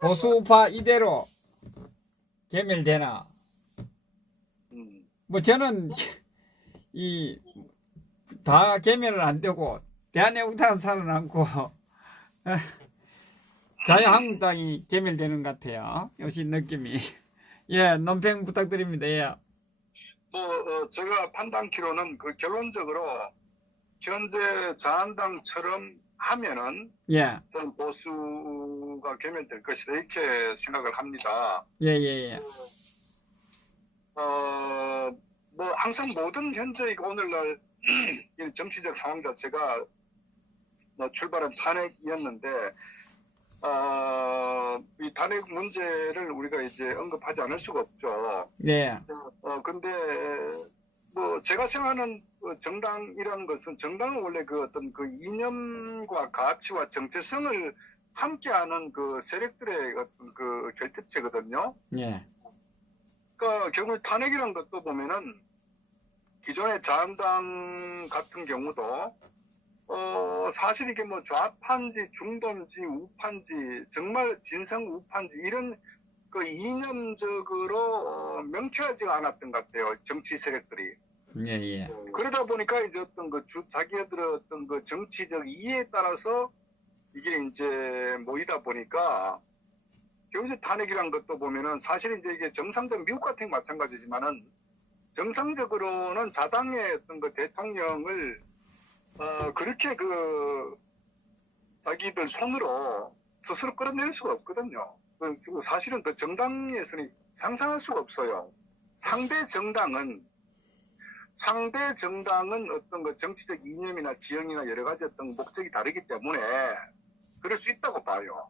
보수파 이대로 개멸되나? 뭐 저는 이 다 개멸은 안 되고 대한애국당은 살아남고 자유한국당이 개멸되는 것 같아요. 역시 느낌이. 예, 논평 부탁드립니다. 예. 제가 판단키로는 결론적으로 현재 자한당처럼 하면은 예. 저는 보수가 개멸될 것이다 이렇게 생각을 합니다. 예, 예, 예. 항상 모든 현재 오늘날 이 정치적 상황 자체가 출발은 탄핵이었는데 이 탄핵 문제를 우리가 이제 언급하지 않을 수가 없죠. 네. 근데 제가 생각하는 정당이라는 것은 정당은 원래 어떤 이념과 가치와 정체성을 함께하는 세력들의 어떤 결집체거든요. 예. 그러니까 결국 탄핵이라는 것도 보면은 기존의 자한당 같은 경우도 사실 이게 좌파인지 중도인지 우파인지 정말 진성 우파인지 이런 이념적으로 명쾌하지 않았던 것 같아요. 정치 세력들이. 예, 예. 그러다 보니까 이제 어떤 자기들의 어떤 정치적 이해에 따라서 이게 이제 모이다 보니까 결국 이제 탄핵이란 것도 보면은 사실 이제 이게 정상적 미국 같은 게 마찬가지지만은 정상적으로는 자당의 어떤 대통령을 그렇게 자기들 손으로 스스로 끌어낼 수가 없거든요. 사실은 정당에서는 상상할 수가 없어요. 상대 정당은 어떤 정치적 이념이나 지형이나 여러 가지 어떤 목적이 다르기 때문에 그럴 수 있다고 봐요.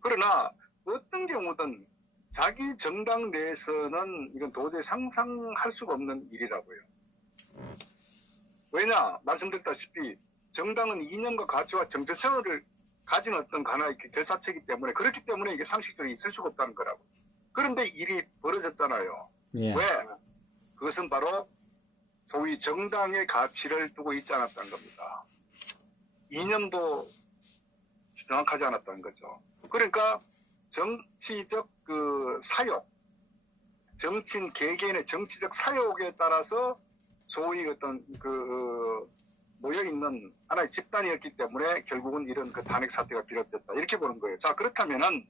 그러나 어떤 경우든 자기 정당 내에서는 이건 도저히 상상할 수가 없는 일이라고요. 왜냐? 말씀드렸다시피 정당은 이념과 가치와 정체성을 가진 어떤 하나의 결사체이기 때문에 그렇기 때문에 이게 상식적으로 있을 수가 없다는 거라고. 그런데 일이 벌어졌잖아요. 예. 왜? 그것은 바로 소위 정당의 가치를 두고 있지 않았다는 겁니다. 이념도 정확하지 않았다는 거죠. 그러니까 정치적 사욕, 정치인 개개인의 정치적 사욕에 따라서 소위 어떤 모여있는 하나의 집단이었기 때문에 결국은 이런 탄핵 사태가 비롯됐다. 이렇게 보는 거예요. 자, 그렇다면은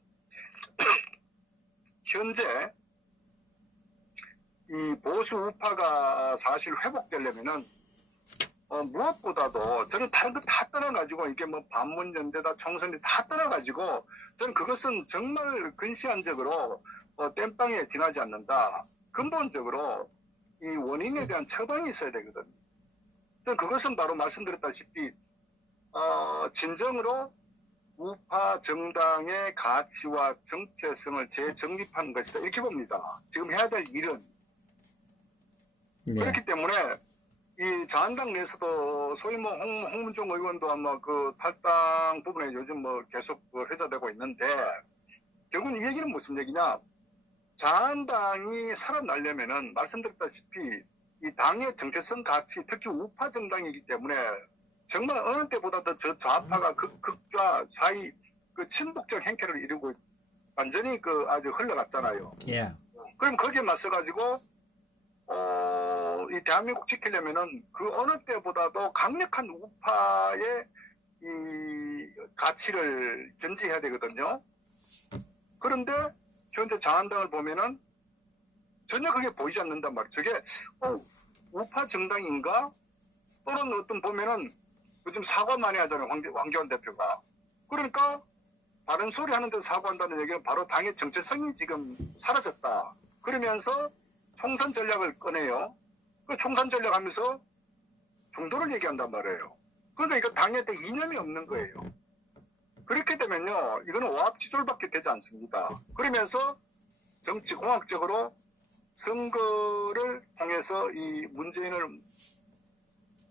현재 이 보수 우파가 사실 회복되려면은 무엇보다도 저는 다른 거 다 떠나가지고 이게 반문연대다 총선이 다 떠나가지고 저는 그것은 정말 근시안적으로 땜빵에 지나지 않는다. 근본적으로 이 원인에 대한 처방이 있어야 되거든요. 저는 그것은 바로 말씀드렸다시피 진정으로 우파 정당의 가치와 정체성을 재정립하는 것이다. 이렇게 봅니다. 지금 해야 될 일은. 네. 그렇기 때문에 이 자한당 내에서도 소위 홍문종 의원도 아마 탈당 부분에 요즘 계속 회자되고 있는데 결국은 이 얘기는 무슨 얘기냐? 자한당이 살아나려면은 말씀드렸다시피 이 당의 정체성 가치, 특히 우파 정당이기 때문에 정말 어느 때보다도 저 좌파가 극좌 사이 친북적 행태를 이루고 완전히 아주 흘러갔잖아요. 예. 그럼 거기에 맞서가지고 이 대한민국 지키려면은 어느 때보다도 강력한 우파의 이 가치를 견지해야 되거든요. 그런데 현재 자한당을 보면은 전혀 그게 보이지 않는단 말이에요. 저게 우파 정당인가? 또는 어떤 보면은 요즘 사과 많이 하잖아요. 황교안 대표가. 그러니까 다른 소리 하는데 사과한다는 얘기는 바로 당의 정체성이 지금 사라졌다. 그러면서 총선 전략을 꺼내요. 그 총선 전략 하면서 중도를 얘기한단 말이에요. 그러니까 이거 당에 대한 이념이 없는 거예요. 그렇게 되면요, 이거는 오합지졸밖에 되지 않습니다. 그러면서 정치공학적으로 선거를 통해서 이 문재인을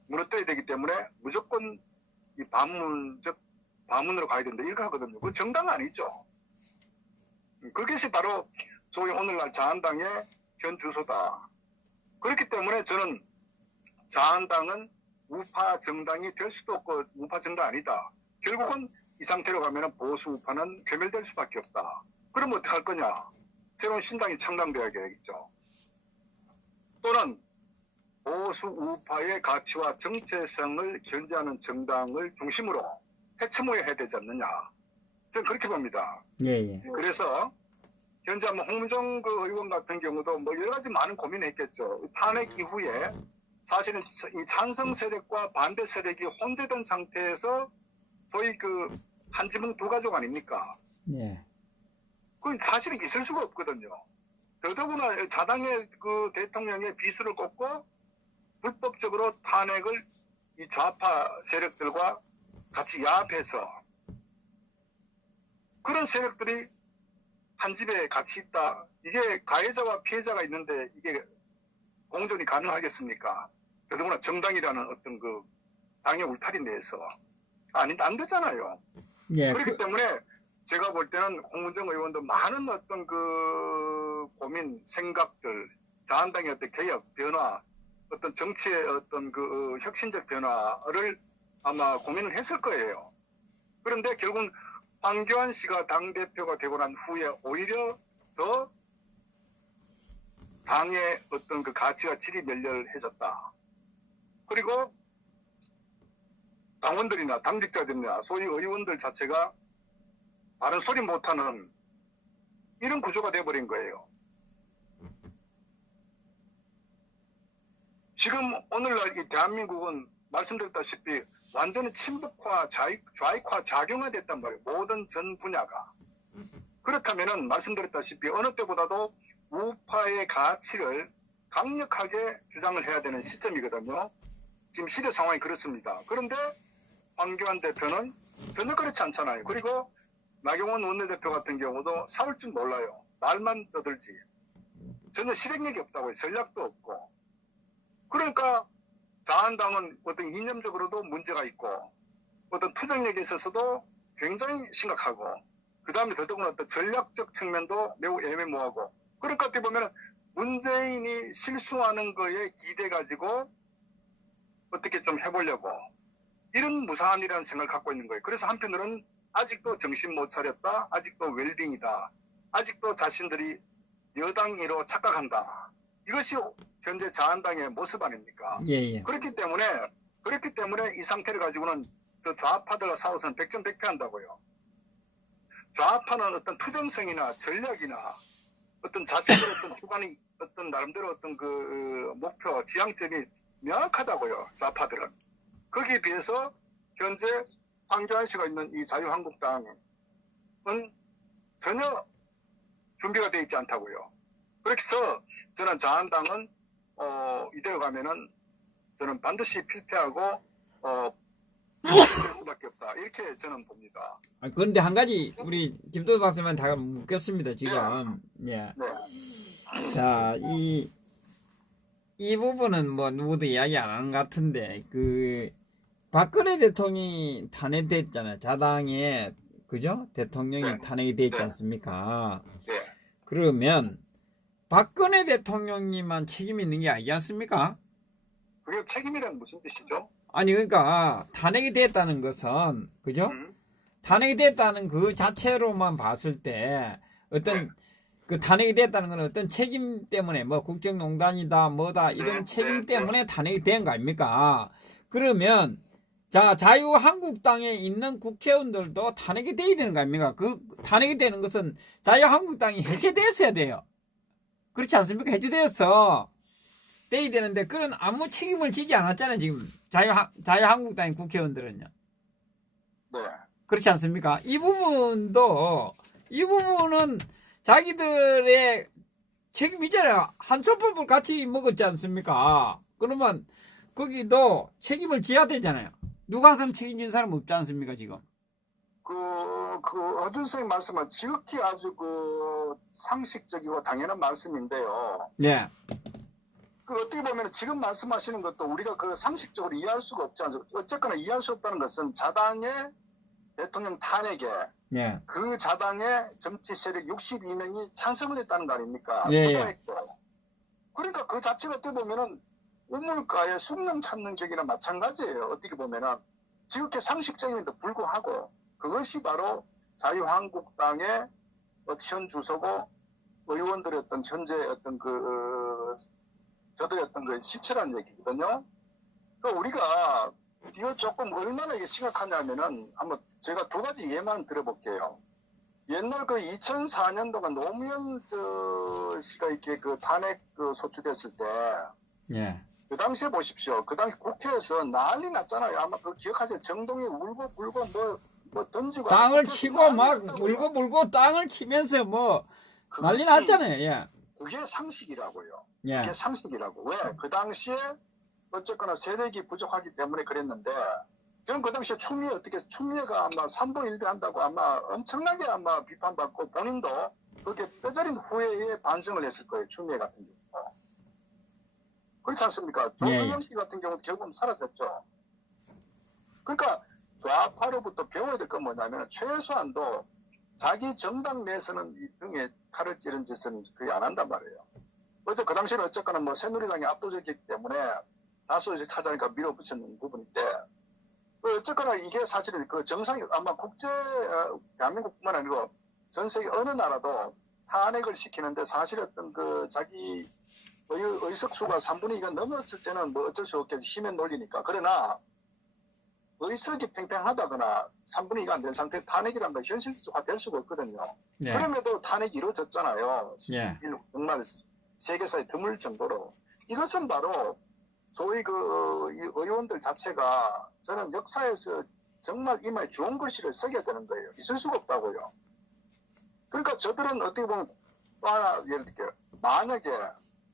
무너뜨려야 되기 때문에 무조건 이 반문으로 가야 된다. 이렇게 하거든요. 그 정당 아니죠. 그것이 바로 소위 오늘날 자한당의 현 주소다. 그렇기 때문에 저는 자한당은 우파 정당이 될 수도 없고 우파 정당 아니다. 결국은 이 상태로 가면은 보수 우파는 괴멸될 수밖에 없다. 그럼 어떡할 거냐? 새로운 신당이 창당되어야 되겠죠. 또는 보수 우파의 가치와 정체성을 견지하는 정당을 중심으로 해체모여야 되지 않느냐. 저는 그렇게 봅니다. 예. 그래서 현재 홍문종 그 의원 같은 경우도 뭐 여러 가지 많은 고민을 했겠죠. 탄핵 이후에 사실은 이 찬성 세력과 반대 세력이 혼재된 상태에서 소위 그 한 지붕 두 가족 아닙니까? 예. 그건 사실은 있을 수가 없거든요. 더더구나 자당의 그 대통령의 비수를 꼽고 불법적으로 탄핵을 이 좌파 세력들과 같이 야합해서 그런 세력들이 한 집에 같이 있다. 이게 가해자와 피해자가 있는데 이게 공존이 가능하겠습니까? 더더구나 정당이라는 어떤 그 당의 울타리 내에서 안 되잖아요. 예. 그렇기 때문에 제가 볼 때는 홍문정 의원도 많은 어떤 그 고민, 생각들, 자한당의 어떤 개혁, 변화, 어떤 정치의 어떤 그 혁신적 변화를 아마 고민을 했을 거예요. 그런데 결국은 황교안 씨가 당대표가 되고 난 후에 오히려 더 당의 어떤 그 가치가 질이 멸렬해졌다. 그리고 당원들이나 당직자들이나 소위 의원들 자체가 바른 소리 못하는 이런 구조가 돼버린 거예요. 지금 오늘날 이 대한민국은 말씀드렸다시피 완전히 친북화, 좌익화, 작용화됐단 말이에요. 모든 전 분야가. 그렇다면은 말씀드렸다시피 어느 때보다도 우파의 가치를 강력하게 주장을 해야 되는 시점이거든요. 지금 시대 상황이 그렇습니다. 그런데 황교안 대표는 전혀 그렇지 않잖아요. 그리고 나경원 원내대표 같은 경우도 싸울 줄 몰라요. 말만 떠들지. 전혀 실행력이 없다고요. 전략도 없고. 그러니까 자한당은 어떤 이념적으로도 문제가 있고 어떤 투쟁력에 있어서도 굉장히 심각하고 그 다음에 더더구나 어떤 전략적 측면도 매우 애매모호하고 그러니까 어떻게 보면 문재인이 실수하는 거에 기대 가지고 어떻게 좀 해보려고 이런 무사한 일이라는 생각을 갖고 있는 거예요. 그래서 한편으로는 아직도 정신 못 차렸다. 아직도 웰빙이다. 아직도 자신들이 여당이로 착각한다. 이것이 현재 자한당의 모습 아닙니까? 예. 그렇기 때문에 이 상태를 가지고는 저 좌파들과 싸워서는 백전백패한다고요. 좌파는 어떤 투쟁성이나 전략이나 어떤 자신들의 어떤 주관이 어떤 나름대로 어떤 그 목표, 지향점이 명확하다고요. 좌파들은. 거기에 비해서 현재 황교안 씨가 있는 이 자유한국당은 전혀 준비가 되어 있지 않다고요. 그래서 저는 자한당은 이대로 가면은 저는 반드시 필패하고 될 수밖에 없다. 이렇게 저는 봅니다. 그런데 한 가지 우리 김도희 박사님 다 묻겠습니다. 지금. 예. 네. 자, 이 부분은 뭐 누구도 이야기 안 하는 것 같은데 그 박근혜 대통령이 탄핵됐잖아요. 자당의 그죠? 대통령이 네. 탄핵이 됐지 네. 않습니까? 네. 그러면 박근혜 대통령님만 책임이 있는 게 아니지 않습니까? 그게 책임이란 무슨 뜻이죠? 아니 그러니까 탄핵이 됐다는 것은 그죠? 탄핵이 됐다는 그 자체로만 봤을 때 어떤 그 탄핵이 됐다는 건 어떤 책임 때문에 뭐 국정농단이다 뭐다 이런 책임 때문에 탄핵이 된 거 아닙니까? 그러면 자 자유한국당에 있는 국회의원들도 탄핵이 돼야 되는 거 아닙니까? 그 탄핵이 되는 것은 자유한국당이 해체됐어야 돼요. 그렇지 않습니까? 해체되어서 돼야 되는데 그런 아무 책임을 지지 않았잖아요. 지금 자유한국당의 국회의원들은요. 네. 그렇지 않습니까? 이 부분은 자기들의 책임이잖아요. 한솥밥을 같이 먹었지 않습니까? 그러면 거기도 책임을 져야 되잖아요. 누가 항상 책임진 사람 없지 않습니까, 지금? 허준 선생님 말씀은 지극히 아주 상식적이고 당연한 말씀인데요. 예. 어떻게 보면 지금 말씀하시는 것도 우리가 상식적으로 이해할 수가 없지 않습니까? 어쨌거나 이해할 수 없다는 것은 자당의 대통령 탄핵에 예. 그 자당의 정치 세력 62명이 찬성을 했다는 거 아닙니까? 예. 그러니까 그 자체가 어떻게 보면은 우물가에 숭늉 찾는 격이나 마찬가지예요. 어떻게 보면은 지극히 상식적임에도 불구하고 그것이 바로 자유한국당의 현 주소고 의원들의 어떤 현재 어떤 저들의 어떤 그 실체라는 얘기거든요. 그 우리가 이거 조금 얼마나 이게 심각하냐면은 한번 제가 두 가지 예만 들어볼게요. 옛날 그 2004년도가 노무현 씨가 이렇게 그 탄핵 소추됐을 때 예. 그 당시에 보십시오. 그 당시 국회에서 난리 났잖아요. 아마 그 기억하세요. 정동이 울고 불고 뭐 던지고 땅을 국회에서 치고 난리 막 났다고요. 울고 불고 땅을 치면서 뭐 난리 그것이 났잖아요. 예. 그게 상식이라고요. 예. 그게 상식이라고. 왜? 그 당시에 어쨌거나 세력이 부족하기 때문에 그랬는데 그럼 그 당시에 추미애가 아마 삼보일비 한다고 아마 엄청나게 아마 비판받고 본인도 그렇게 뼈저린 후회에 반성을 했을 거예요. 추미애 같은 경우. 그렇지 않습니까? 조승영 씨 같은 경우도 결국은 사라졌죠. 그러니까 좌파로부터 배워야 될 건 뭐냐면 최소한도 자기 정당 내에서는 이 등에 칼을 찌른 짓은 거의 안 한단 말이에요. 그래서 그 당시에는 어쨌거나 뭐 새누리당이 압도적이기 때문에 다수 이제 찾아니까 밀어붙이는 부분인데 어쨌거나 이게 사실은 그 정상이 아마 대한민국뿐만 아니고 전 세계 어느 나라도 탄핵을 시키는데 사실 어떤 그 자기 의석수가 3분의 2가 넘었을 때는 뭐 어쩔 수 없게 힘의 논리니까. 그러나 의석이 팽팽하다거나 3분의 2가 안 된 상태에 탄핵이란 건 현실화 될 수가 없거든요. 예. 그럼에도 탄핵이 이루어졌잖아요. 예. 정말 세계사에 드물 정도로. 이것은 바로 소위 이 의원들 자체가 저는 역사에서 정말 이마에 좋은 글씨를 써야 되는 거예요. 있을 수가 없다고요. 그러니까 저들은 어떻게 보면 또 하나 예를 들게요. 만약에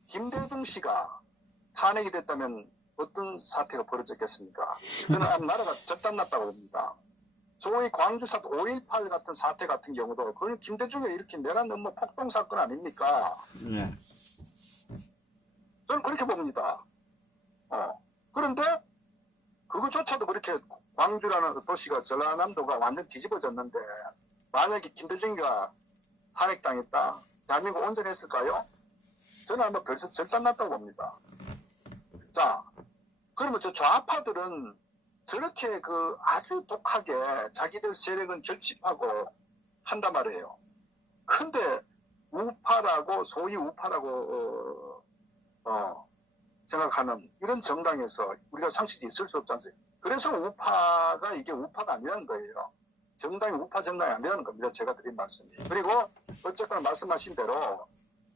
김대중 씨가 탄핵이 됐다면 어떤 사태가 벌어졌겠습니까? 저는 나라가 절단났다고 봅니다. 소위 광주 사태 5.18 같은 사태 같은 경우도 그건 김대중이 이렇게 내란 업무 폭동 사건 아닙니까? 예. 저는 그렇게 봅니다. 그런데 그거조차도 그렇게 광주라는 도시가 전라남도가 완전 뒤집어졌는데 만약에 김대중이가 탄핵당했다. 대한민국 온전했을까요? 저는 아마 벌써 절단났다고 봅니다. 자, 그러면 저 좌파들은 저렇게 아주 독하게 자기들 세력은 결집하고 한단 말이에요. 근데 우파라고 소위 우파라고 생각하는 이런 정당에서 우리가 상식이 있을 수 없지 않습니까? 그래서 우파가 이게 우파가 아니라는 거예요. 정당이 우파 정당이 아니라는 겁니다. 제가 드린 말씀이. 그리고 어쨌거나 말씀하신 대로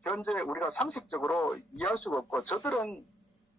현재 우리가 상식적으로 이해할 수가 없고 저들은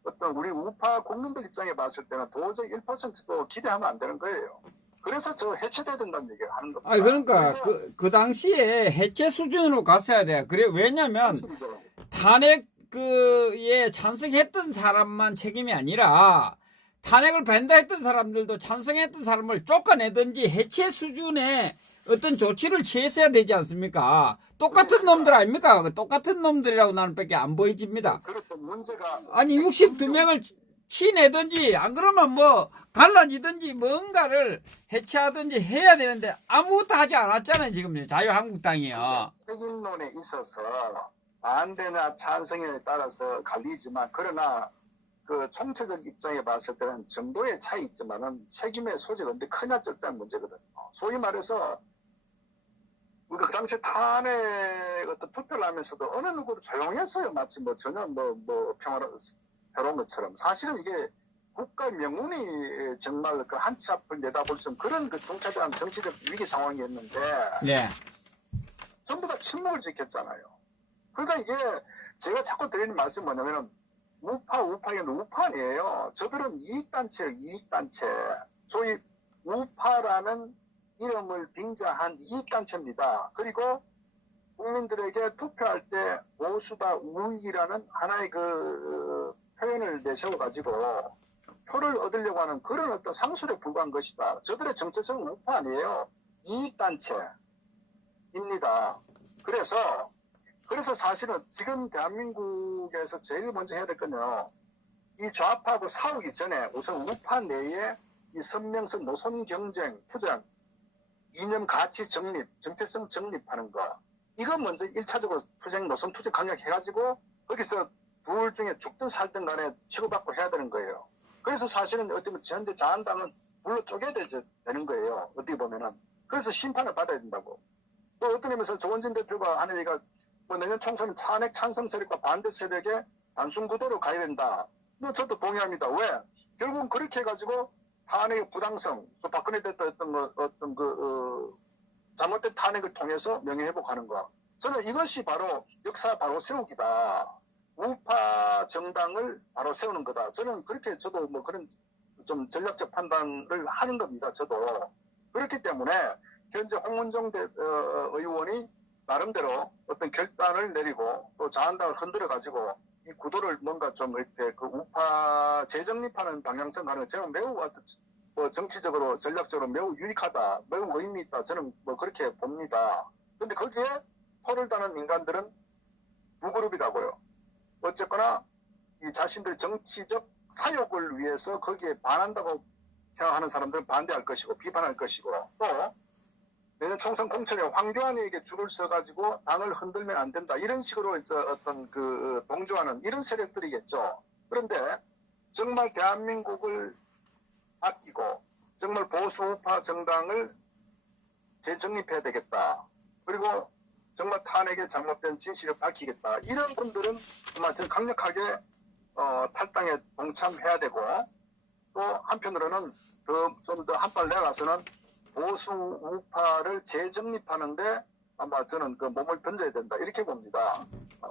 어떤 우리 우파 국민들 입장에 봤을 때는 도저히 1%도 기대하면 안 되는 거예요. 그래서 저 해체돼야 된다는 얘기를 하는 겁니다. 아 그러니까 그 당시에 해체 수준으로 갔어야 돼요. 그래 왜냐면 상식이죠. 탄핵 에 찬성했던 사람만 책임이 아니라 탄핵을 반대했던 사람들도 찬성했던 사람을 쫓아내든지 해체 수준의 어떤 조치를 취했어야 되지 않습니까? 똑같은 놈들 아닙니까? 똑같은 놈들이라고 나는 밖에 안 보여집니다. 그렇죠. 문제가 아니 62명을 치내든지 안 그러면 뭐 갈라지든지 뭔가를 해체하든지 해야 되는데 아무것도 하지 않았잖아요. 지금 자유한국당이요. 책임론에 있어서 반대나 찬성에 따라서 갈리지만 그러나 그 총체적 입장에 봤을 때는 정도의 차이 있지만은 책임의 소재가 근데 크냐 적다는 문제거든요. 소위 말해서 우리가 그 당시에 탄핵 어떤 투표를 하면서도 어느 누구도 조용했어요. 마치 뭐 전혀 평화로운 것처럼. 사실은 이게 국가의 명운이 정말 그 한 치 앞을 내다볼 수 있는 그런 그 중차대한 정치적 위기 상황이었는데 네. 전부 다 침묵을 지켰잖아요. 그러니까 이게 제가 자꾸 드리는 말씀이 뭐냐면 우파가 우파 아니에요. 저들은 이익단체예요. 이익단체. 소위 우파라는 이름을 빙자한 이익단체입니다. 그리고 국민들에게 투표할 때 보수다 우익이라는 하나의 그 표현을 내세워가지고 표를 얻으려고 하는 그런 어떤 상술에 불과한 것이다. 저들의 정체성은 우파 아니에요. 이익단체입니다. 그래서 사실은 지금 대한민국에서 제일 먼저 해야 될 건요. 이 좌파하고 싸우기 전에 우선 우파 내에 이 선명성, 노선 경쟁, 투쟁, 이념 가치 정립, 정체성 정립하는 거. 이거 먼저 1차적으로 투쟁, 노선 투쟁 강력해가지고 거기서 둘 중에 죽든 살든 간에 치고받고 해야 되는 거예요. 그래서 사실은 어떻게 보면 현재 자한당은 물로 쪼개야 되는 거예요. 어떻게 보면은. 그래서 심판을 받아야 된다고. 또 어떤 의미에서 조원진 대표가 하는 얘기가 뭐 내년 총선은 탄핵 찬성 세력과 반대 세력의 단순 구도로 가야 된다. 뭐 저도 동의합니다. 왜? 결국은 그렇게 해가지고 탄핵의 부당성, 또 박근혜 대통령 잘못된 탄핵을 통해서 명예회복하는 거. 저는 이것이 바로 역사 바로 세우기다. 우파 정당을 바로 세우는 거다. 저는 그렇게 저도 뭐 그런 좀 전략적 판단을 하는 겁니다. 저도. 그렇기 때문에 현재 홍문종 의원이 나름대로 어떤 결단을 내리고 또 자한당을 흔들어 가지고 이 구도를 뭔가 좀 이렇게 그 우파 재정립하는 방향성 가는 저는 매우 뭐 정치적으로 전략적으로 매우 유익하다, 매우 의미 있다. 저는 뭐 그렇게 봅니다. 근데 거기에 토를 다는 인간들은 무그룹이라고요. 어쨌거나 이 자신들 정치적 사욕을 위해서 거기에 반한다고 생각하는 사람들은 반대할 것이고 비판할 것이고 또 내년 총선 공천에 황교안에게 줄을 서가지고 당을 흔들면 안 된다 이런 식으로 이제 어떤 그 동조하는 이런 세력들이겠죠. 그런데 정말 대한민국을 아끼고 정말 보수 우파 정당을 재정립해야 되겠다. 그리고 정말 탄핵의 잘못된 진실을 밝히겠다. 이런 분들은 정말 저는 강력하게 탈당에 동참해야 되고 또 한편으로는 좀 더 한 발 내려가서는 보수 우파를 재정립하는데 아마 저는 그 몸을 던져야 된다 이렇게 봅니다.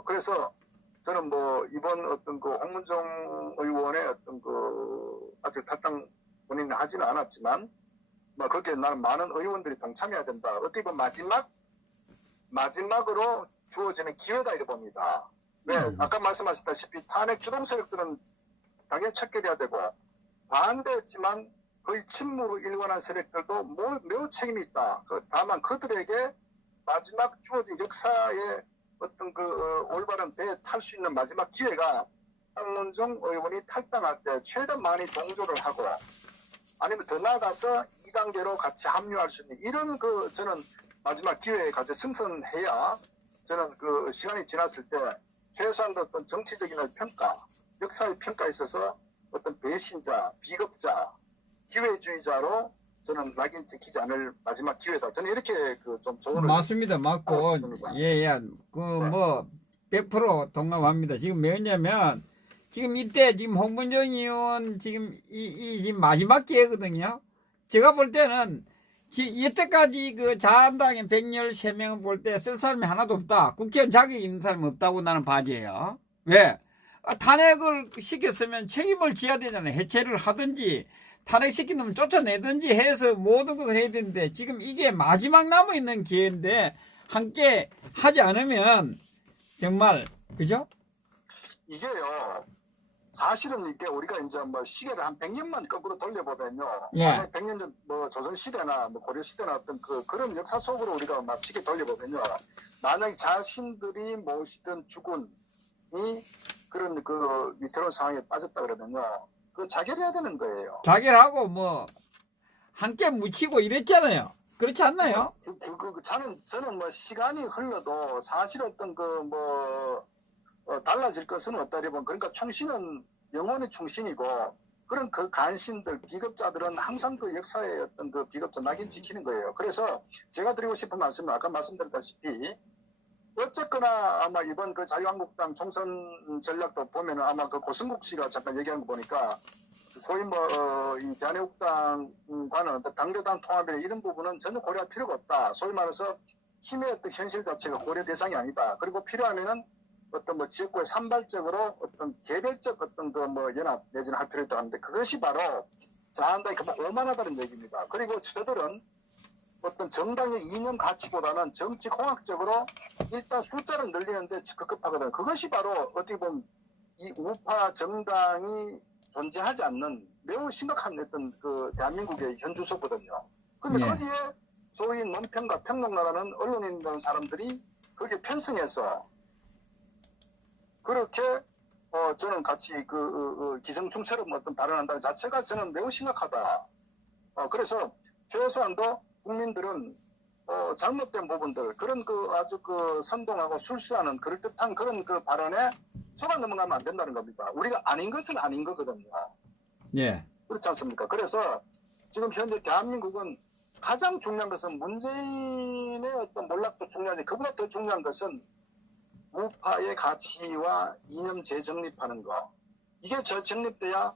그래서 저는 뭐 이번 어떤 그 홍문종 의원의 어떤 그 아직 탈당 본인은 하지는 않았지만 뭐 거기에 나는 많은 의원들이 동참해야 된다. 어떻게 보면 마지막으로 주어지는 기회다 이렇게 봅니다. 네, 아까 말씀하셨다시피 탄핵 주동 세력들은 당연히 척결해야 되고 반대했지만 거의 침묵으로 일관한 세력들도 매우 책임이 있다. 다만 그들에게 마지막 주어진 역사의 어떤 그 올바른 배에 탈 수 있는 마지막 기회가 홍문종 의원이 탈당할 때 최대한 많이 동조를 하고 아니면 더 나아가서 2단계로 같이 합류할 수 있는 이런 그 저는 마지막 기회에 같이 승선해야 저는 그 시간이 지났을 때 최소한 어떤 정치적인 평가, 역사의 평가에 있어서 어떤 배신자, 비겁자, 기회주의자로 저는 낙인 찍히지 않을 마지막 기회다. 저는 이렇게 그 좀 조언을 맞습니다. 맞고 예예 그 네. 뭐 100% 동감합니다. 지금 왜냐면 지금 이때 지금 홍문종 의원 지금 이 지금 마지막 기회거든요. 제가 볼 때는 이때까지 그 자한당의 113명 볼 때 쓸 사람이 하나도 없다. 국회의원 자격이 있는 사람이 없다고 나는 봐지예요. 왜? 탄핵을 시켰으면 책임을 져야 되잖아요. 해체를 하든지 탄핵시킨 놈을 쫓아내든지 해서 모든 것을 해야 되는데 지금 이게 마지막 남아있는 기회인데 함께 하지 않으면 정말 그죠? 이게요. 사실은 이게 우리가 이제 뭐 시계를 한 100년만 거꾸로 돌려보면요. 예. 100년 전 뭐 조선 시대나 뭐 고려 시대나 어떤 그런 역사 속으로 우리가 막 시계 돌려보면요. 만약 자신들이 모시던 주군이 그런 그 위태로운 상황에 빠졌다 그러면요. 그 자결해야 되는 거예요. 자결하고 뭐 함께 묻히고 이랬잖아요. 그렇지 않나요? 저는 뭐 시간이 흘러도 사실 어떤 달라질 것은 없다 보면 그러니까 충신은 영원히 충신이고 그런 그 간신들 비겁자들은 항상 그 역사의 어떤 그 비겁자 낙인 지키는 거예요. 그래서 제가 드리고 싶은 말씀은 아까 말씀드렸다시피 어쨌거나 아마 이번 그 자유한국당 총선 전략도 보면은 아마 그 고승국 씨가 잠깐 얘기한 거 보니까 소위 이 대한민국당과는 어떤 당대당 통합이나 이런 부분은 전혀 고려할 필요가 없다. 소위 말해서 힘의 어떤 현실 자체가 고려 대상이 아니다. 그리고 필요하면은 어떤 지역구에 산발적으로 어떤 개별적 어떤 연합 내지는 할 필요가 있다고 하는데 그것이 바로 자한당이 그만 오만하다는 얘기입니다. 그리고 저들은 어떤 정당의 이념 가치보다는 정치공학적으로 일단 숫자를 늘리는데 급급하거든요. 그것이 바로 어떻게 보면 이 우파 정당이 존재하지 않는 매우 심각한 어떤 그 대한민국의 현주소거든요. 근데 예. 거기에 소위 논평가 평론가라는 언론에 있는 사람들이 거기에 편승해서 그렇게 저는 같이 기생충처럼 어떤 발언한다는 자체가 저는 매우 심각하다. 그래서 최소한도 국민들은 잘못된 부분들 그런 아주 선동하고 술수하는 그럴듯한 그런 발언에 속아 넘어가면 안 된다는 겁니다. 우리가 아닌 것은 아닌 거거든요. 예. 그렇지 않습니까? 그래서 지금 현재 대한민국은 가장 중요한 것은 문재인의 어떤 몰락도 중요하지 그보다 더 중요한 것은 우파의 가치와 이념 재정립하는 거. 이게 정립돼야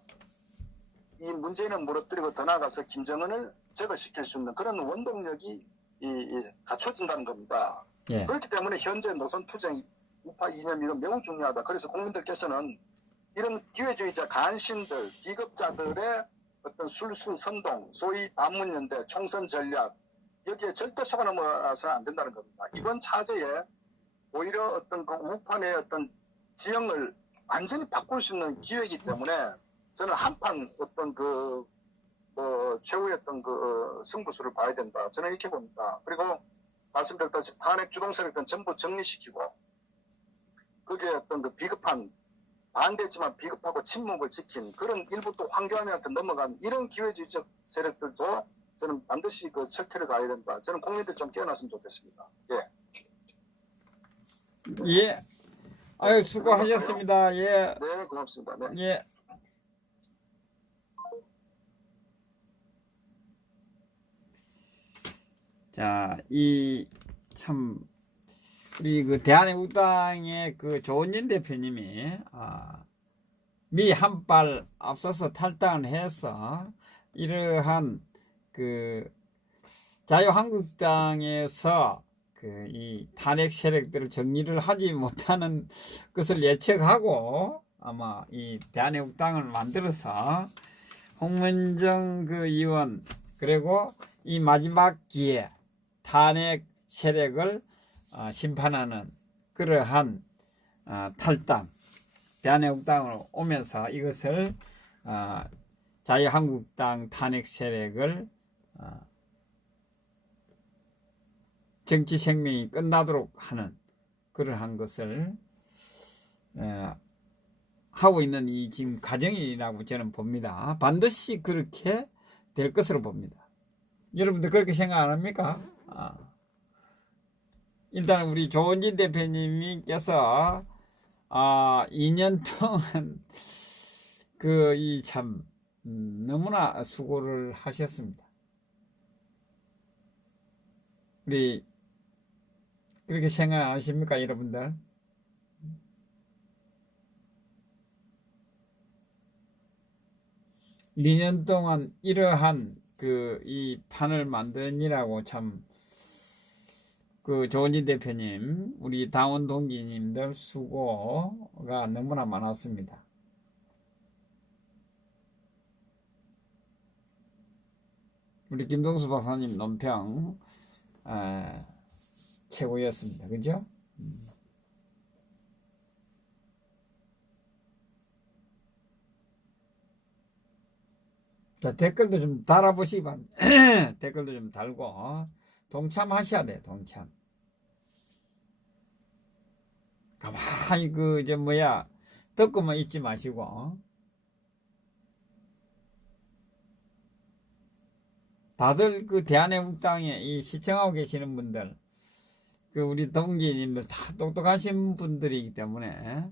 이 문재인을 무너뜨리고 더 나아가서 김정은을 제거시킬 수 있는 그런 원동력이 갖춰진다는 겁니다. 예. 그렇기 때문에 현재 노선 투쟁 우파 이념 이건 매우 중요하다. 그래서 국민들께서는 이런 기회주의자 간신들 비겁자들의 어떤 술수 선동 소위 반문연대 총선 전략 여기에 절대 속아 넘어가서 안 된다는 겁니다. 이번 차제에 오히려 어떤 그 우판의 어떤 지형을 완전히 바꿀 수 있는 기회이기 때문에 저는 한판 어떤 최후의 어떤 승부수를 봐야 된다. 저는 이렇게 봅니다. 그리고 말씀드렸다시피 탄핵 주동세력들은 전부 정리시키고 그게 어떤 그 비겁한 반대했지만 비겁하고 침묵을 지킨 그런 일부 또 황교안한테 넘어간 이런 기회주의적 세력들도 저는 반드시 그 철퇴를 가야 된다. 저는 국민들 좀 깨어났으면 좋겠습니다. 예. 예. 아유, 수고하셨습니다. 예. 네, 고맙습니다. 네. 예. 자, 우리 그 대한민국당의 그 조은진 대표님이, 미 한 발 앞서서 탈당을 해서 이러한 그 자유한국당에서 이 탄핵 세력들을 정리를 하지 못하는 것을 예측하고 아마 이 대한민국당을 만들어서 홍문정 그 의원 그리고 이 마지막 기회 탄핵 세력을 심판하는 그러한 탈당 대한민국당으로 오면서 이것을 자유한국당 탄핵 세력을 정치 생명이 끝나도록 하는 그러한 것을 하고 있는 이 지금 과정이라고 저는 봅니다. 반드시 그렇게 될 것으로 봅니다. 여러분들 그렇게 생각 안 합니까? 일단 우리 조은진 대표님께서 2년 동안 너무나 수고를 하셨습니다. 우리 그렇게 생각하십니까, 여러분들? 이 년 동안 이러한 이 판을 만드느라고 참 조은진 대표님, 우리 당원 동지님들 수고가 너무나 많았습니다. 우리 김동수 박사님 논평 최고였습니다. 그죠? 자, 댓글도 좀 달아보시기 바랍니다. 댓글도 좀 달고 동참하셔야 돼. 동참. 가만히 듣고만 있지 마시고 다들 대한민국당에 이 시청하고 계시는 분들 우리 동지님들 다 똑똑하신 분들이기 때문에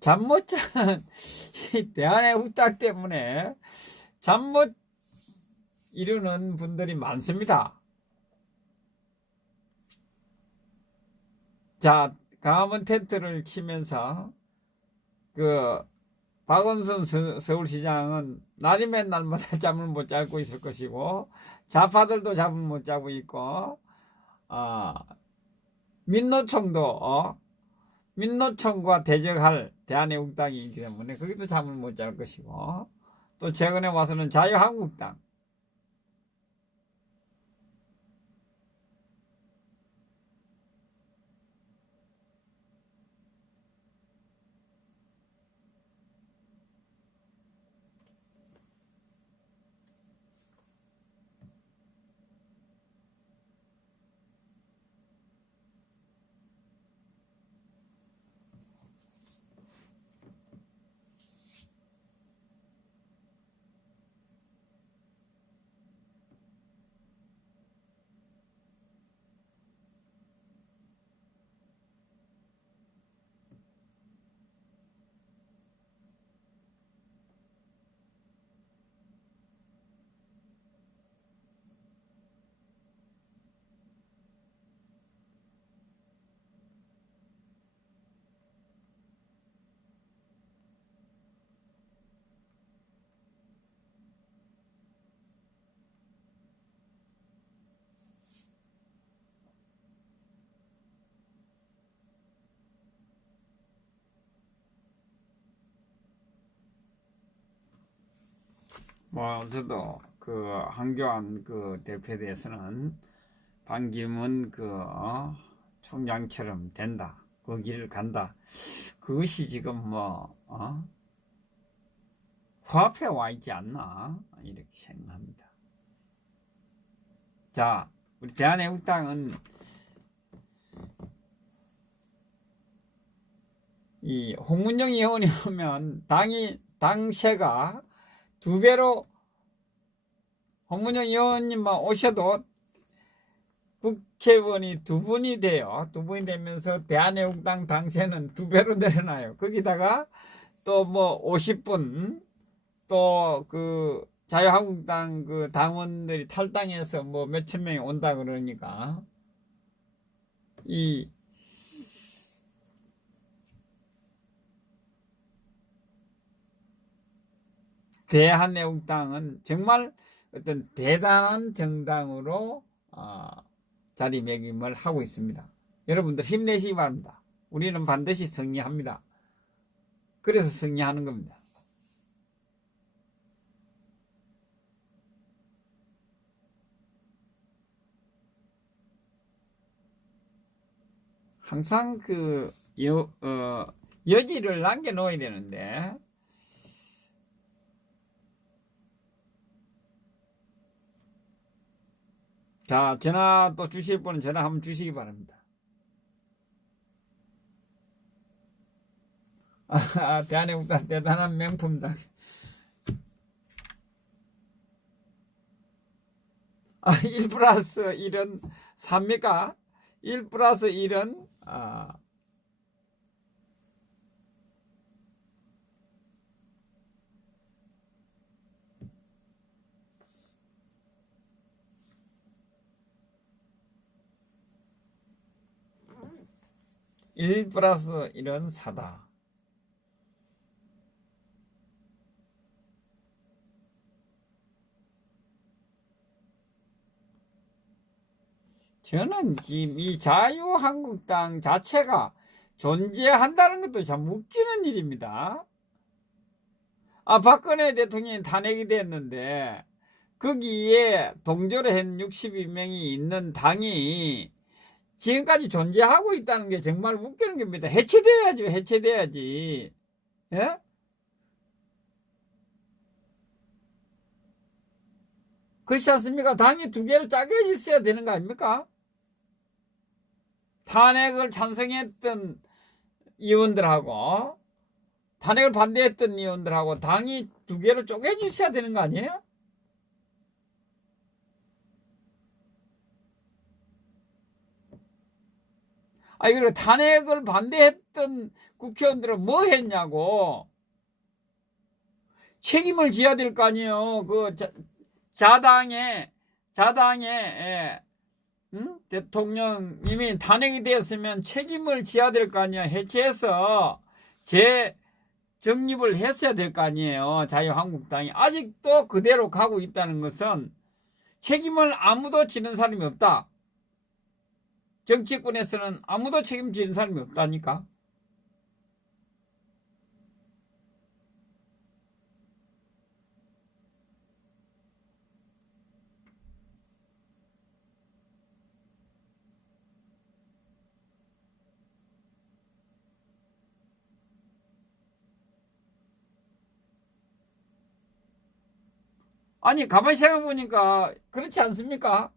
잠 못 자는 이 대한민국당 때문에 잠 못 이루는 분들이 많습니다. 자, 광화문 텐트를 치면서 박원순 서울시장은 날이면 날마다 잠을 못 자고 있을 것이고 좌파들도 잠을 못 자고 있고 민노총과 대적할 대한민국당이기 때문에 거기도 잠을 못 잘 것이고 또 최근에 와서는 자유한국당 뭐 저도 그 한교안 그 대표에 대해서는 반기문 그 총장처럼 된다, 그 길을 간다, 그것이 지금 뭐 코앞에 와 있지 않나 이렇게 생각합니다. 자, 우리 대한애국당은 이 홍문정 의원이 오면 당세가 2배로, 홍문정 의원님만 오셔도 국회의원이 2분이 돼요. 2분이 되면서 대한애국당 당세는 2배로 내려놔요. 거기다가 또 뭐 50분, 또 그 자유한국당 그 당원들이 탈당해서 뭐 몇천 명이 온다 그러니까 이 대한애국당은 정말 어떤 대단한 정당으로 자리매김을 하고 있습니다. 여러분들 힘내시기 바랍니다. 우리는 반드시 승리합니다. 그래서 승리하는 겁니다. 항상 그 여지를 남겨놓아야 되는데, 자, 전화 또 주실 분은 전화 한번 주시기 바랍니다. 대한애국당 대단한 명품당. 1 플러스 1은 3입니까? 1 플러스 1은 1 플러스 1은 4다. 저는 지금 이 자유한국당 자체가 존재한다는 것도 참 웃기는 일입니다. 박근혜 대통령이 탄핵이 됐는데 거기에 동조를 한 62명이 있는 당이 지금까지 존재하고 있다는 게 정말 웃기는 겁니다. 해체돼야지, 해체돼야지. 예? 그렇지 않습니까? 당이 2개로 짜겨져 있어야 되는 거 아닙니까? 탄핵을 찬성했던 의원들하고 탄핵을 반대했던 의원들하고 당이 2개로 쪼개져 있어야 되는 거 아니에요? 그리고 탄핵을 반대했던 국회의원들은 뭐 했냐고. 책임을 져야 될 거 아니에요. 그 자당의 대통령님이 탄핵이 되었으면 책임을 져야 될 거 아니에요. 해체해서 재정립을 했어야 될 거 아니에요. 자유한국당이 아직도 그대로 가고 있다는 것은 책임을 아무도 지는 사람이 없다. 정치권에서는 아무도 책임지는 사람이 없다니까. 아니, 가만히 생각해보니까 그렇지 않습니까?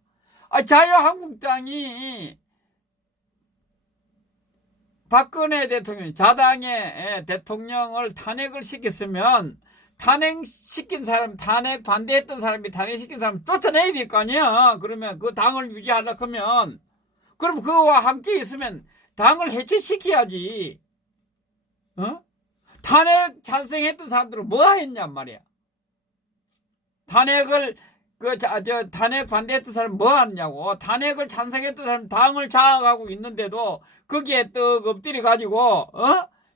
자유한국당이 박근혜 대통령, 자당의 대통령을 탄핵을 시켰으면 탄핵시킨 사람, 탄핵 반대했던 사람이 탄핵시킨 사람 쫓아내야 될 거 아니야. 그러면 그 당을 유지하려고 하면, 그럼 그거와 함께 있으면 당을 해체시켜야지. 탄핵 찬성했던 사람들은 뭐 했냔 말이야. 탄핵을 탄핵 반대했던 사람 뭐 하느냐고. 탄핵을 찬성했던 사람 당을 장악하고 있는데도 거기에 떡 엎드려 가지고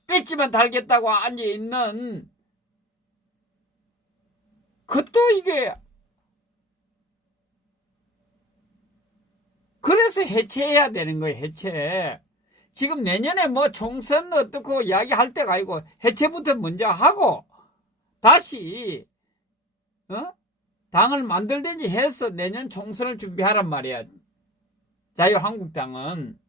뺏지만 달겠다고 앉아 있는, 그것도 이게, 그래서 해체해야 되는 거예요. 해체. 지금 내년에 뭐 총선 어떻고 이야기할 때가 아니고 해체부터 먼저 하고 다시 당을 만들든지 해서 내년 총선을 준비하란 말이야. 자유한국당은.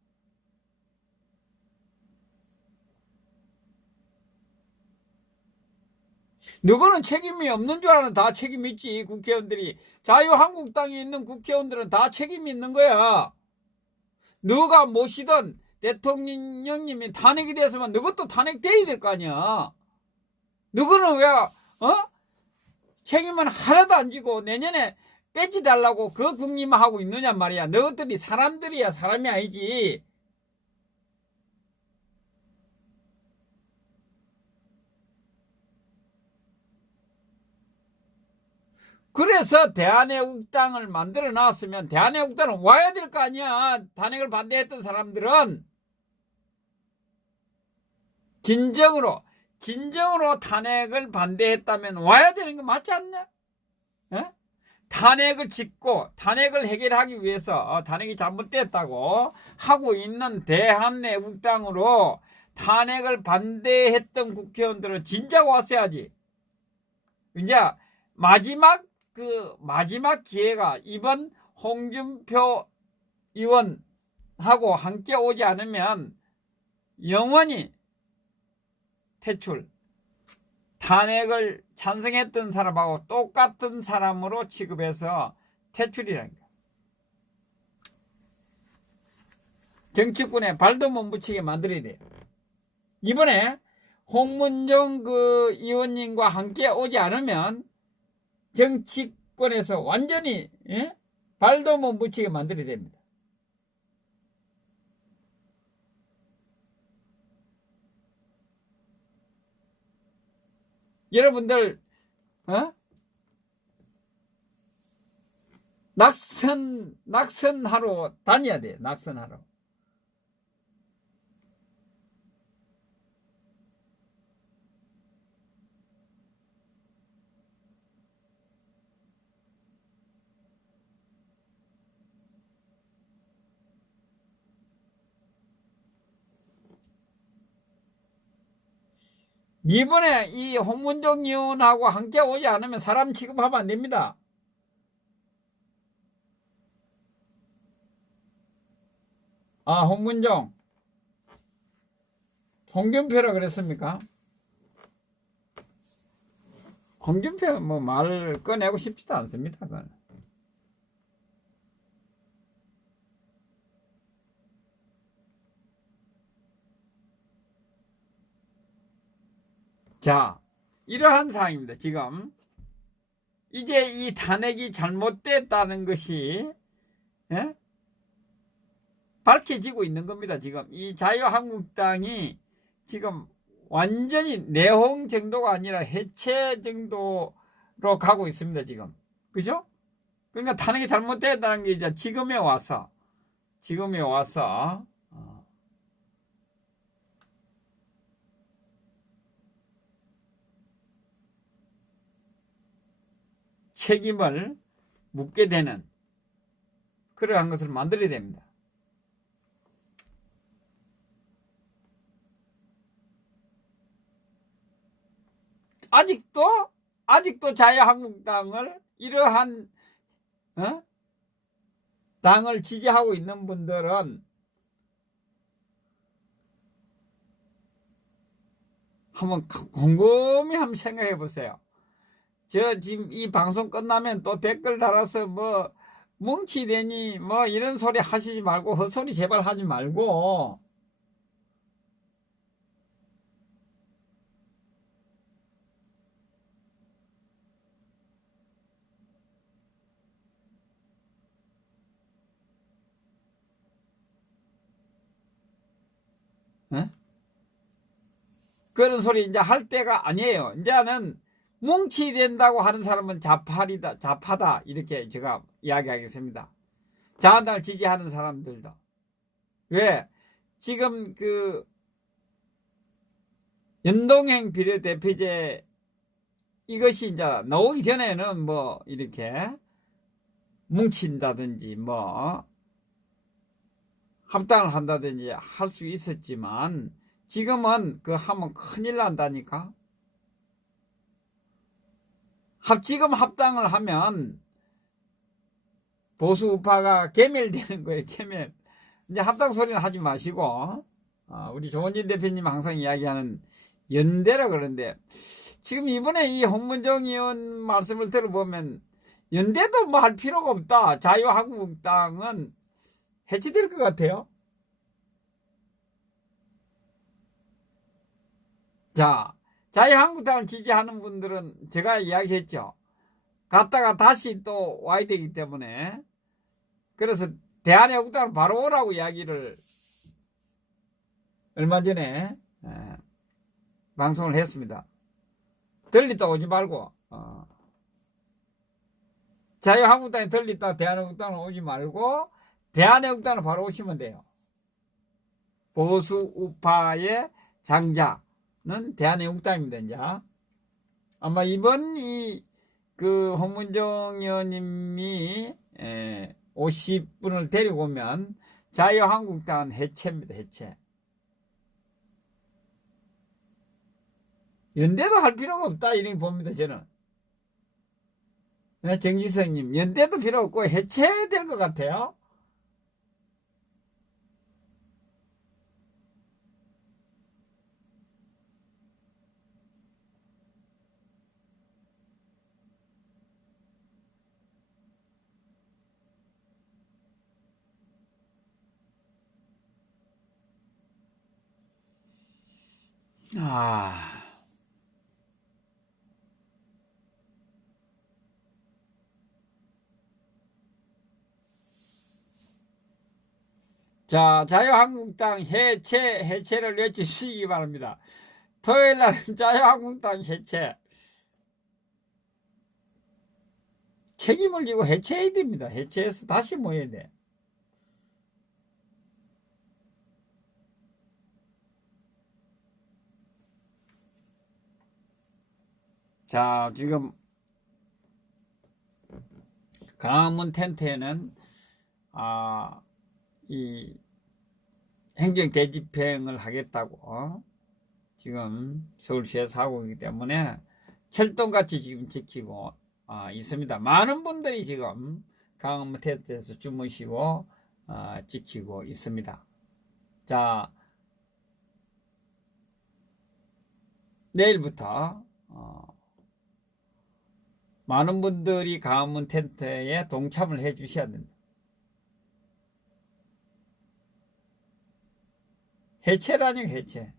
너거는 책임이 없는 줄 알아는 다 책임 있지. 국회의원들이. 자유한국당에 있는 국회의원들은 다 책임이 있는 거야. 너가 모시던 대통령님이 탄핵이 됐으면 너것도 탄핵돼야 될 거 아니야. 너거는 왜 책임은 하나도 안 지고 내년에 빼지 달라고 그 국리만 하고 있느냐 말이야. 너희들이 사람들이야, 사람이 아니지. 그래서 대한애국당을 만들어 놨으면 대한애국당은 와야 될 거 아니야. 탄핵을 반대했던 사람들은 진정으로 탄핵을 반대했다면 와야 되는 거 맞지 않나? 탄핵을 짓고 탄핵을 해결하기 위해서 탄핵이 잘못됐다고 하고 있는 대한애국당으로 탄핵을 반대했던 국회의원들은 진작 왔어야지. 이제 마지막 기회가 이번 홍준표 의원하고 함께 오지 않으면 영원히 퇴출. 탄핵을 찬성했던 사람하고 똑같은 사람으로 취급해서 퇴출이라는 거야. 정치권에 발도 못 붙이게 만들어야 돼요. 이번에 홍문종 의원님과 함께 오지 않으면 정치권에서 완전히 발도 못 붙이게 만들어야 됩니다. 여러분들 낙선하러 다녀야 돼요. 낙선하러. 이번에 이 홍문종 의원하고 함께 오지 않으면 사람 취급하면 안 됩니다. 홍문종. 홍준표라 그랬습니까? 홍준표 말 꺼내고 싶지도 않습니다. 그건. 자, 이러한 상황입니다. 지금 이제 이 탄핵이 잘못됐다는 것이 밝혀지고 있는 겁니다. 지금 이 자유한국당이 지금 완전히 내홍 정도가 아니라 해체 정도로 가고 있습니다. 지금. 그죠? 그러니까 탄핵이 잘못됐다는 게 이제 지금에 와서 책임을 묻게 되는 그러한 것을 만들어야 됩니다. 아직도 자유한국당을 이러한 당을 지지하고 있는 분들은 한번 곰곰이 한번 생각해 보세요. 지금 이 방송 끝나면 또 댓글 달아서 뭉치대니 이런 소리 하시지 말고 헛소리 제발 하지 말고 그런 소리 이제 할 때가 아니에요. 이제는 뭉치된다고 하는 사람은 좌파다 이렇게 제가 이야기하겠습니다. 자한당을 지지하는 사람들도. 왜? 지금 연동형 비례대표제 이것이 이제 나오기 전에는 이렇게 뭉친다든지 합당을 한다든지 할 수 있었지만 지금은 하면 큰일 난다니까. 지금 합당을 하면 보수 우파가 개멸되는 거예요. 개멸. 이제 합당 소리는 하지 마시고 우리 조원진 대표님 항상 이야기하는 연대라 그러는데 지금 이번에 이 홍문정 의원 말씀을 들어보면 연대도 뭐 할 필요가 없다. 자유한국당은 해체될 것 같아요. 자, 자유한국당을 지지하는 분들은 제가 이야기했죠. 갔다가 다시 또 와야 되기 때문에 그래서 대한애국당을 바로 오라고 이야기를 얼마 전에 방송을 했습니다. 들리다 오지 말고 자유한국당에 들리다 대한애국당을 오지 말고 대한애국당을 바로 오시면 돼요. 보수 우파의 장자는 대한애국당입니다. 이제 아마 이번 그 홍문정 의원님이 50분을 데리고 오면 자유한국당은 해체입니다. 해체. 연대도 할 필요가 없다 이렇게 봅니다. 저는. 정지성님 연대도 필요 없고 해체될 것 같아요. 자, 자유한국당 해체를 외치시기 바랍니다. 토요일 날 자유한국당 해체. 책임을 지고 해체해야 됩니다. 해체해서 다시 모여야 돼. 자, 지금 광화문 텐트에는 이 행정 대집행을 하겠다고 지금 서울시에서 하고 있기 때문에 철동같이 지금 지키고 있습니다. 많은 분들이 지금 광화문 텐트에서 주무시고 지키고 있습니다. 자, 내일부터 많은 분들이 광화문 텐트에 동참을 해 주셔야 됩니다. 해체라니까 해체.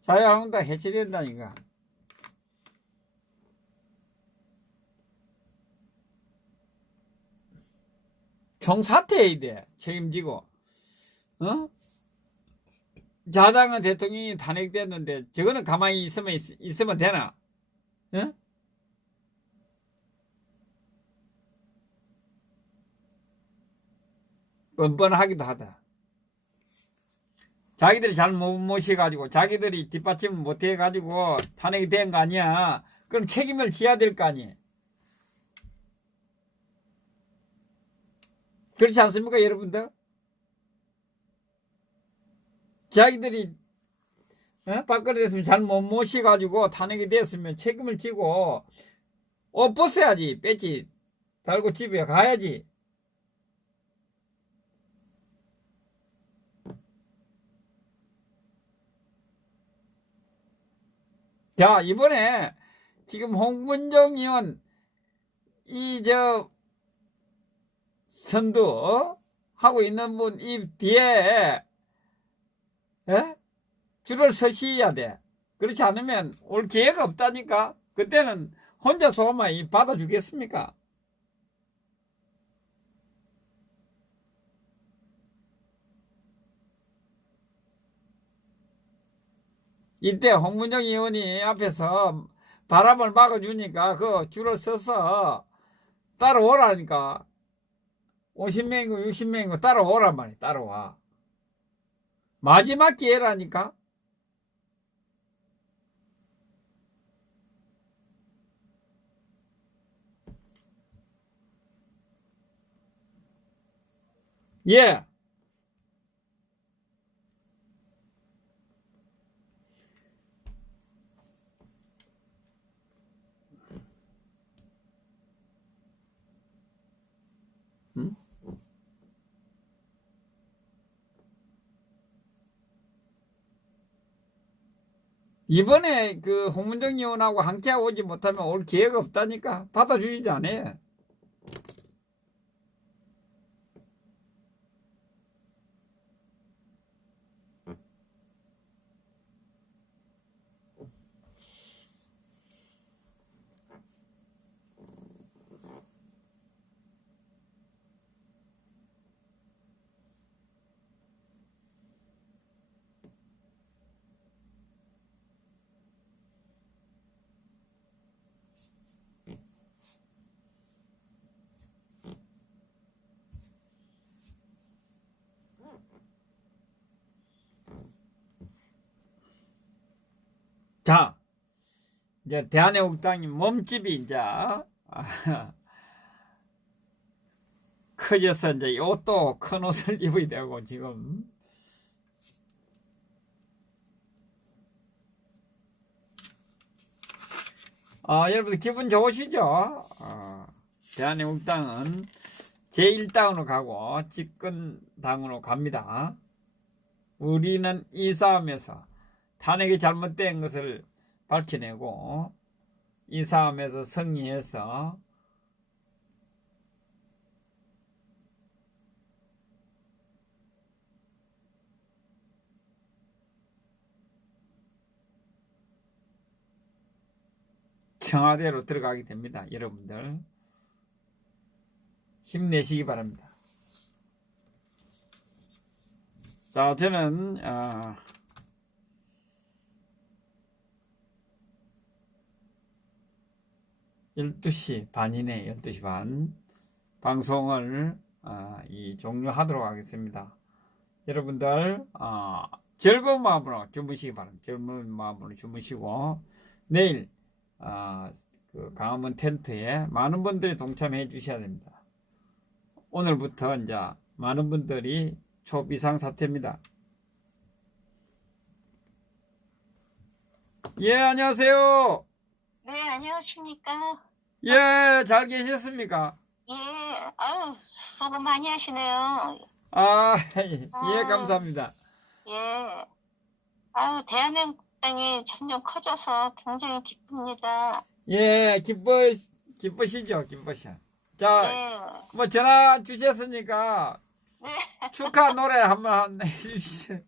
자유한국당 해체된다니까. 총사퇴해야 돼. 책임지고. 자당은 대통령이 탄핵됐는데 저거는 가만히 있으면 되나? 뻔뻔하기도 하다. 자기들이 잘 못 모셔가지고 자기들이 뒷받침 못해가지고 탄핵이 된 거 아니야. 그럼 책임을 져야 될 거 아니에요. 그렇지 않습니까 여러분들? 자기들이 박근혜 대통령 잘 못 모셔가지고 탄핵이 됐으면 책임을 지고 옷 벗어야지. 배지 달고 집에 가야지. 자, 이번에 지금 홍문정 의원 선두 하고 있는 분 이 뒤에 줄을 서셔야 돼. 그렇지 않으면 올 기회가 없다니까. 그때는 혼자서만 받아주겠습니까? 이때 홍문정 의원이 앞에서 바람을 막아주니까 그 줄을 서서 따라오라니까. 50명이고 60명이고 따라오란 말이야. 따라와. 마지막 기회라니까. 예. 이번에 그 홍문정 의원하고 함께 오지 못하면 올 기회가 없다니까. 받아주시지 않아요. 자, 이제 대한애국당이 몸집이 이제 커져서 이제 요또 큰 옷을 입어야 되고 지금 여러분들 기분 좋으시죠? 대한애국당은 제1당으로 가고 집권당으로 갑니다. 우리는 이 싸움에서 탄핵이 잘못된 것을 밝혀내고 이 싸움에서 승리해서 청와대로 들어가게 됩니다. 여러분들 힘내시기 바랍니다. 자, 저는 12시 반이네. 12시 반 방송을 종료하도록 하겠습니다. 여러분들 즐거운 마음으로 주무시기 바랍니다. 즐거운 마음으로 주무시고 내일 그 강화문 텐트에 많은 분들이 동참해 주셔야 됩니다. 오늘부터 이제 많은 분들이 초비상사태입니다. 예, 안녕하세요. 네, 안녕하십니까. 예, 잘 계셨습니까? 예, 아유, 수고 많이 하시네요. 예, 감사합니다. 예, 아유, 대한민국당이 점점 커져서 굉장히 기쁩니다. 예, 기쁘시죠? 기쁘셔. 자, 예, 뭐 전화 주셨으니까 네, 축하 노래 한번 해주시죠.